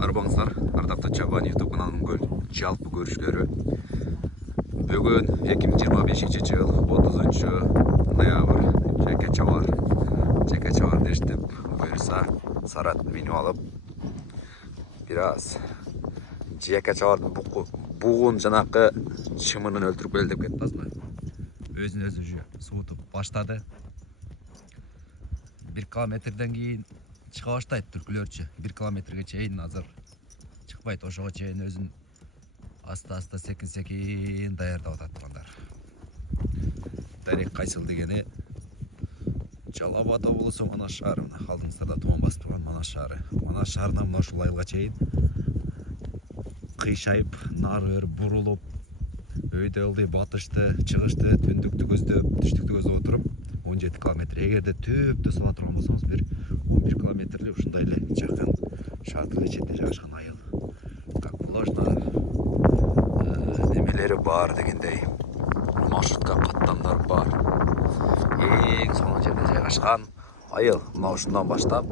Арбаңыздар, ардақты Чабан YouTube каналының жалпы көрушілері. Бүгін 2025 жыл 30 ноябрь жеке чабар дештіп бұйырса сарат меню алып біраз жеке чабардың бұғын жанақы шымынын өлтіріп өлдеп кетті азына. Өзін өзі суытып баштады. 1 километрден кейін çıka başlaydı türkülörçü. 1 kilometrege çeyin hazır çıkmaydı. Oşoğa çeyin özün asta sekin dayarda otattıranlar. Darek Kaysıl degeni Çalabada olысы Манас шары. Халдыңыздарда туған басып тұрған Манас шары. Манас шарынан мына ушул айылга чейин кыйшайып, нары бурулуп, өйдө ылдый батышты, чыгышты, түндүктү көздөп, түштүктү көздөп отуруп 17 километр. Эгерде төптө сала турган болсоңуз, 11 километрлі ушундай эле жакын шартылы четте жайгашкан айыл. Как положено, немелери бар дегендей, маршрутка каттамдар бар. Эң сонун жерде жайгашкан айыл. Мына ушундан баштап,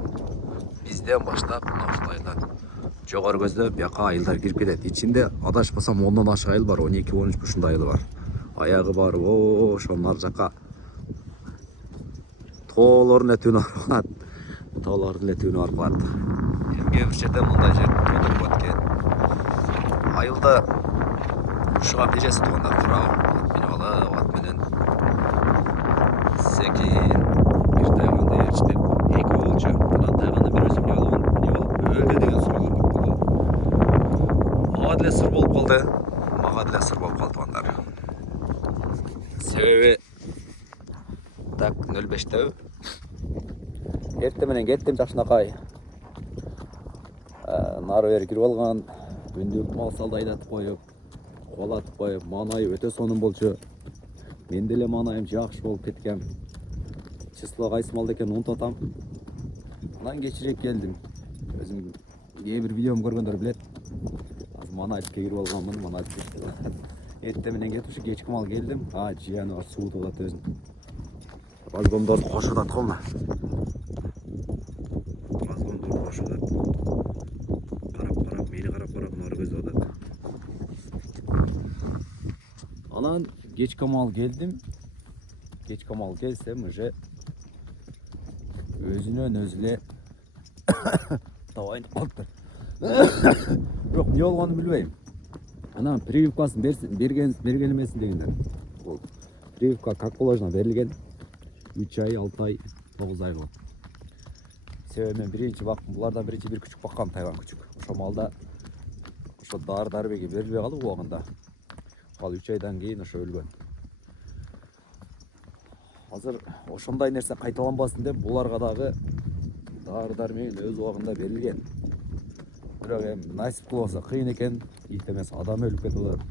бизден баштап, мына ушул айылдан жогору көздөп, бияка айылдар кирип кетет. Ичинде адашпасам 10дон ашык айыл бар, 12-13 ушундай айыл бар. Аягы бар, ошонун ар жака тоолорун өтүүнү аркалат. Тоолордун өтүүнү аркалат. Эмге бир жерде мындай жер туудуруп өткөн. Айылда ушуга бежеси туугандар турабы. Мен алып ат менен секин бир тайганда ээрчитип, эки болчу. Анан тайганда бир өзүм өлдү деген суроолор көп болду. Ага деле сыр болуп калды. Мага деле сыр болуп калды туугандар. Себеби так 05-те эрте менен кеттим жакшынакай. Нары бери кирип алган, күндүк мал салды айдатып коюп, куалатып коюп, маанайы өтө сонун болчу. Мен деле маанайым жакшы болуп кеткен. Число кайсы малда экенин унутуп атам. Анан кечирээк келдим. Өзүм кээ бир видеом көргөндөр билет. Азыр маанайып кирип алганмын, маанайып эрте менен кетип ушу кечки мал келдим. Жыяны бар суутуп атат өзүн. Разгондор кошуп атканмы? Разгондор кошуп атат. Карап, мени карап нары көздөп атат. Анан кечки мал келдим. Кечки мал келсем уже өзүнөн өзү эле табайын калыптыр. Бирок эмне болгонун билбейм. Анан прививкасын берген эмесин дегендер. Бул прививка как положено берилген. 3 ай, 6 ай, 9 ай кылып. Себеби мен биринчи бактым, булардан биринчи бир күчүк баккам, тайган күчүк. Ошо малда ошо дары-дарбеги берилбей калып убагында. Ал 3 айдан кийин ошо өлгөн. Азыр ошондой нерсе кайталанбасын деп буларга дагы дары-дармегин өз убагында берилген. Бирок эми насип кылбаса кыйын экен, ит эмес адам өлүп кетип атат.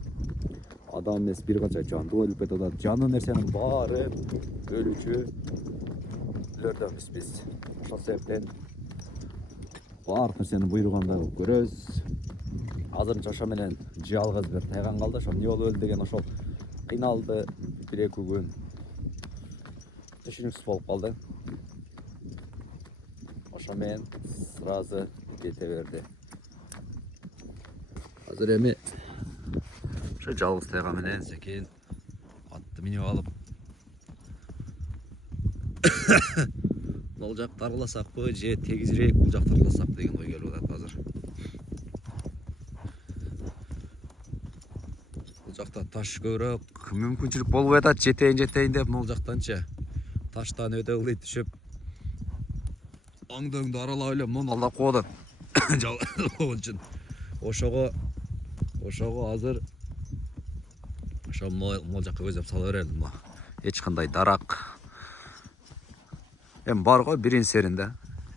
Адам эмес бир канча жандуу өлүп кетип атат. Жаны нерсенин баары өлүүчүлөрдөнбүз биз. Ошол себептен баардык нерсени буйругандай кылып көрөбүз. Азырынча ошо менен жалгыз бир тайган калды. Ошо эмне болуп өлдү деген ошол кыйналды 1-2 күн. Түшүнүксүз болуп калды. Ошо менен сразу кете берди. Азыр эми ошо жалгыз тайган менен секин атты минип алып бул жакты араласакпы же тегизирээк бул жакты араласакпы деген ой келип атат азыр. Бул жакта таш көбүрөөк мүмкүнчүлүк болбой атат, жетейин деп бул жактанчы таштан өтө ылдый түшүп аңдөңдү аралап эле муну алдап коюп атат. Жалгыз үчүн ошого азыр ошо мол жакка көзөп сала берели. Эч кандай дарак эми бар го, бирин серин да.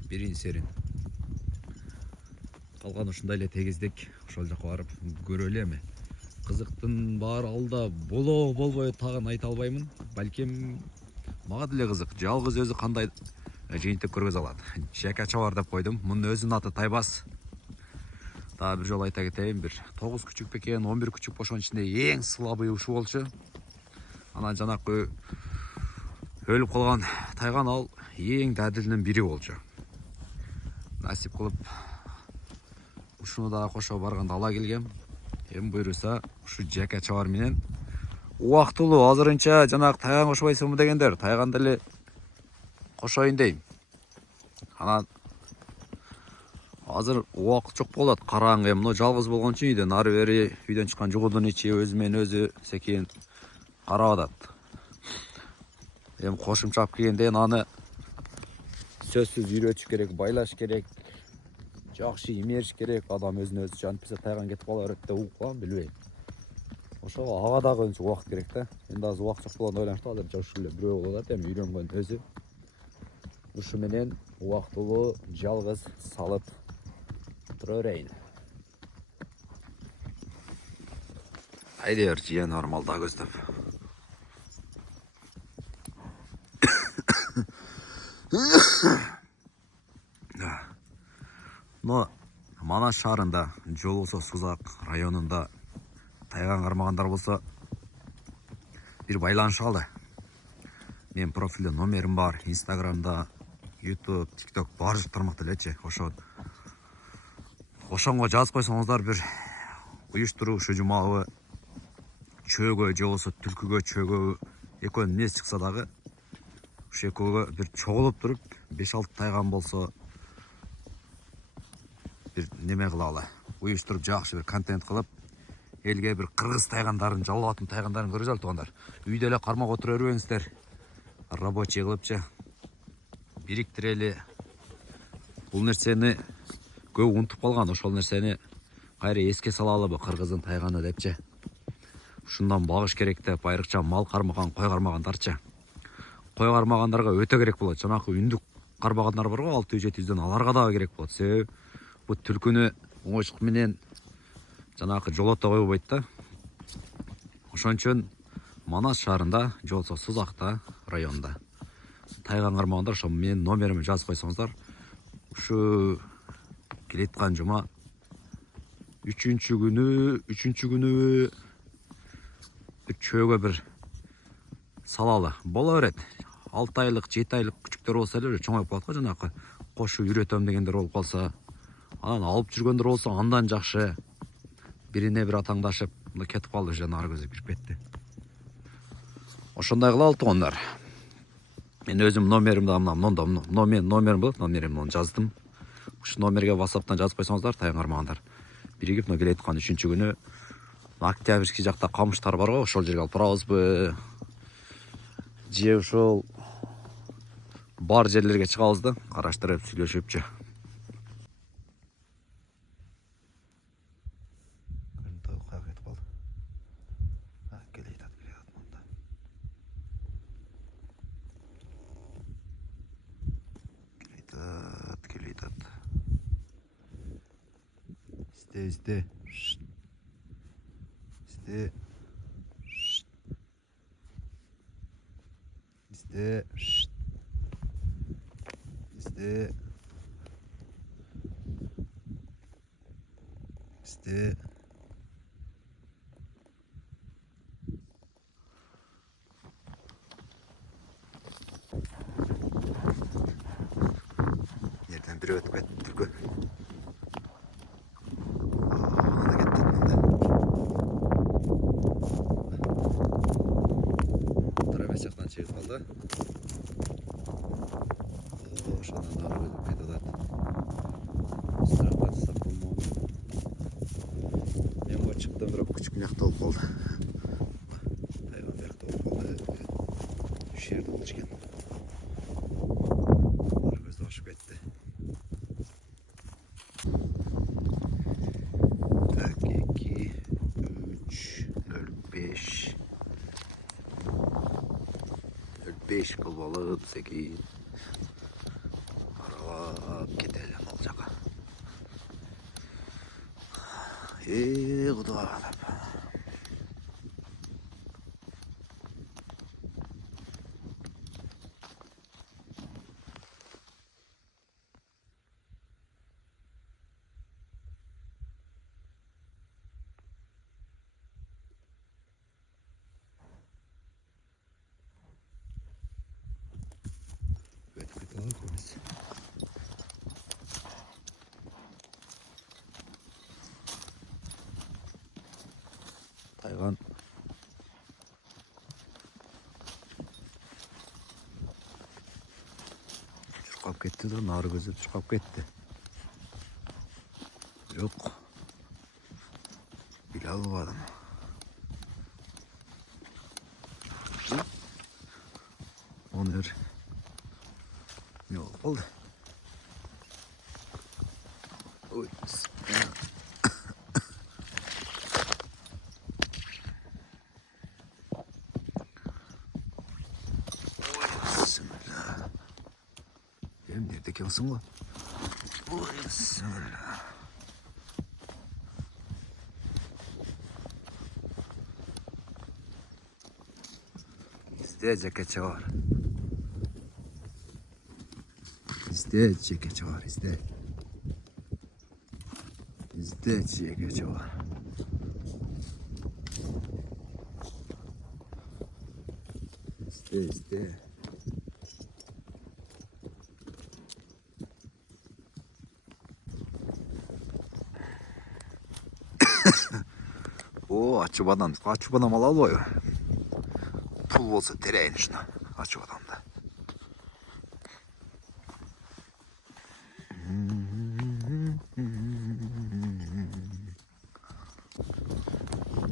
Бирин серин. Калган ушундай эле тегиздик. Ошол жакка барып көрөлү эми. Кызыктын баары алда болбой тагын айта албаймын. Балким мага деле кызык. Жалгыз өзү кандай жыйынтык көргөзө алат. Жеке чабар деп койдум. Мунун өзүнүн аты Тайбас. Daha bir жол айта кетейин, бир 9 күчүк бекен, 11 күчүк ошонун ичинде эң слабый ушу болчу. Анан жанакы өлүп калган тайган ал эң дадилинин бири болчу. Насип кылып ушуну да кошо барганда ала келгем. Эми буюрса ушу жака чабар менен убактылуу азырынча жанагы тайган кошобойсуңбу дегендер тайганды эле кошоюн дейм. Анан азыр убакыт жок болот. Караңгы эми жалгыз болгон үчүн үйдөн ары бери үйдөн чыккан жугудун ичи өзү менен өзү секин карап атат. Эми кошум чап келгенден аны сөзсүз үйрөтүш керек, байлаш керек. Жакшы имериш керек. Адам өзүнө өзү жантпесе тайган кетип кала берет деп угуп калам, билбейм. Ошого ага дагы өнчө убакыт керек да. Енді азыр убакыт жок болгондо ойлоштум, азыр ушул эле бирөө болот, эми үйрөнгөн өзү. Ушу менен убактылуу жалгыз салып тура берейин. Айдер жыйын нормалда көздөп. Но Манас шаарында, жол болсо Сузак районунда тайган кармагандар болсо бир байланышып алды. Мен профилде номерим бар, Инстаграмда, YouTube, TikTok бар тармакта элечи. Ошонго жазып койсоңуздар бир уюштуруучу жумабы чөөгө же болсо түлкүгө чөөгө экөөнүн эмнеси чыкса дагы ушу экөөгө бир чогулуп туруп 5-6 тайган болсо бир неме кылалы, уюштуруп жакшы бир контент кылып элге бир кыргыз тайгандарын, Жалал Абадтын тайгандарын көргүзөлү туугандар. Үйдө эле кармап отура бербеңиздер. Рабочий кылыпчы бириктирели. Бул нерсени көп унутуп калган, ошол нерсени кайра эске салалыбы кыргыздын тайганы депчи. Ушундан багыш керек деп айрыкча мал кармаган, кой кармагандарчы. Кой кармагандарга өтө керек болот. Жанакы үндүк кармагандар бар го 600-700дөн, аларга дагы керек болот. Себеби бу түлкүнү оңочлук менен жанакы жолото койбойт да. Ошон үчүн Манас шаарында, же болсо Сузакта районунда тайган кармагандар ошо менин номеримди жазып койсоңуздар, ушу келеткан жума 3-күнү бир чөөгө бир салалы боло берет. 6 айлык, 7 айлык күчүктөр болсо эле чоңоюп калат го, жанакы кошу үйрөтөм дегендер болуп калса. Анан алып жүргөндөр болсо андан жакшы. Бирине бир атаңдашып, кетип калды, уже нары көзү кирип кетти. Ошондой кылалы туугандар. Мен өзүм номеримди номерим болот, номеримди жаздым. Ушу номерге WhatsApp'тан жазып койсоңуздар, тайган кармагандар биригип келеткан 3-күнү Октябрьский жакта камыштар бар го, ошол жерге алып барабызбы. Же ошол бар жерлерге чыгабыз да, караштырып сүйлөшүпчү. Келейтат. Изде. Yerden biri ötüp etti türkü. Ona da gitti. Travес жактан чыгып калды. Ошондон дагы өзүп кетип атат. Страхка чыксак болмок. Мен бу чыктым, бирок күчүк мякта болуп калды. Тайган мякта болуп калды. Үш жерде болчу экен. Көздү ашып кетти. 5 kıl alıp 8 araba gidelim olacak. Bu da Тайған. Чуркап кетти да, нары көзі чуркап кетти. Жоқ. Біле албадым. Оны не болып қалды? Ой, bismillah. Hem nerede kalsın bu? Ой, bismillah. İzde cekeçe var. İzde cekeçe var, izde. İzde cekeçe var. İzde. O açıbadan mal alıyor. Pul olsa tereyin şuna açıbadan da.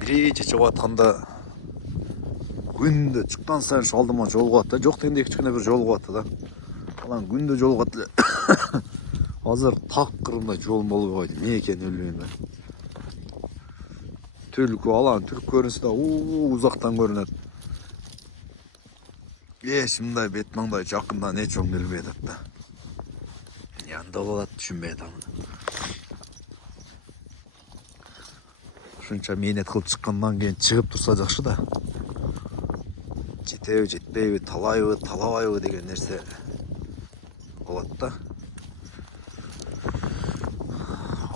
Birinci çıkıp atқанда күнде шыққан сайын шалдыма жолығады да. Жоқ дегенде кішкене бір жолығады да. Алан күнде жолығады. Азыр тақ қырымда жолым болып қойды. Не екен өлмеймін. Түлкі алан, түлкі көрінісі да ұзақтан көрінеді. Шындай бет маңдай жақында не жоң келмеді да. Янда болады түшінбейді. Шынша менет қылып шыққандан кейін шығып тұрса жақшы да. Жетеу, жетпейбі, талабайбы деген нәрсе болады да.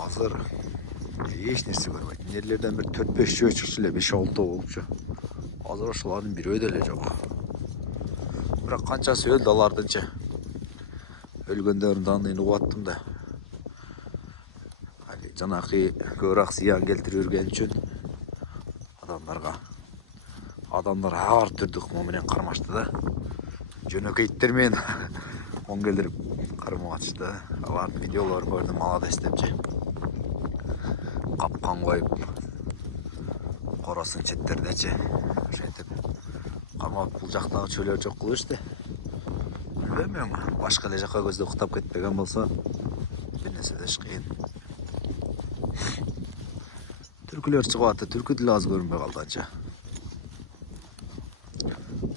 Азыр еш нәрсе көрмейді. Нерлерден бір 4-5 жөө шықшылы, 5-6 болып жо. Азыр ошылардың бір өйделі жоқ. Бірақ қаншасы өлді алардынша. Өлгендерін данын ұғаттым да. Жанақи көрақ зиян келтіріп жүрген үшін адамдар ағар түрдік мұменен қармашты да. Жөнөкейттермен он келдіріп қармағатышты. Алардың видеоларын көрдім, молодец деп же. Қапқан қойып қорасын шеттерде же. Жетіп қармап бұл жақтағы чөлер жоқ қылы ішті. Білмеймін, башқа әлі жаққа көзді құтап кетпеген болса бірнесе де шықиын. Түркілер шығып атты, түркі тілі аз көрінбей қалды анша.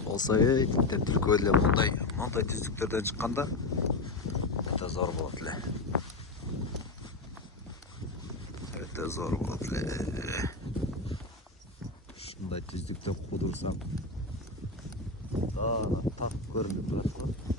Болса тіптен түркі тілі мұндай түздіктерден шыққанда өте зор болады. Өте зор болады. Шындай түздіктен қудырсам тат көрініп тұрады.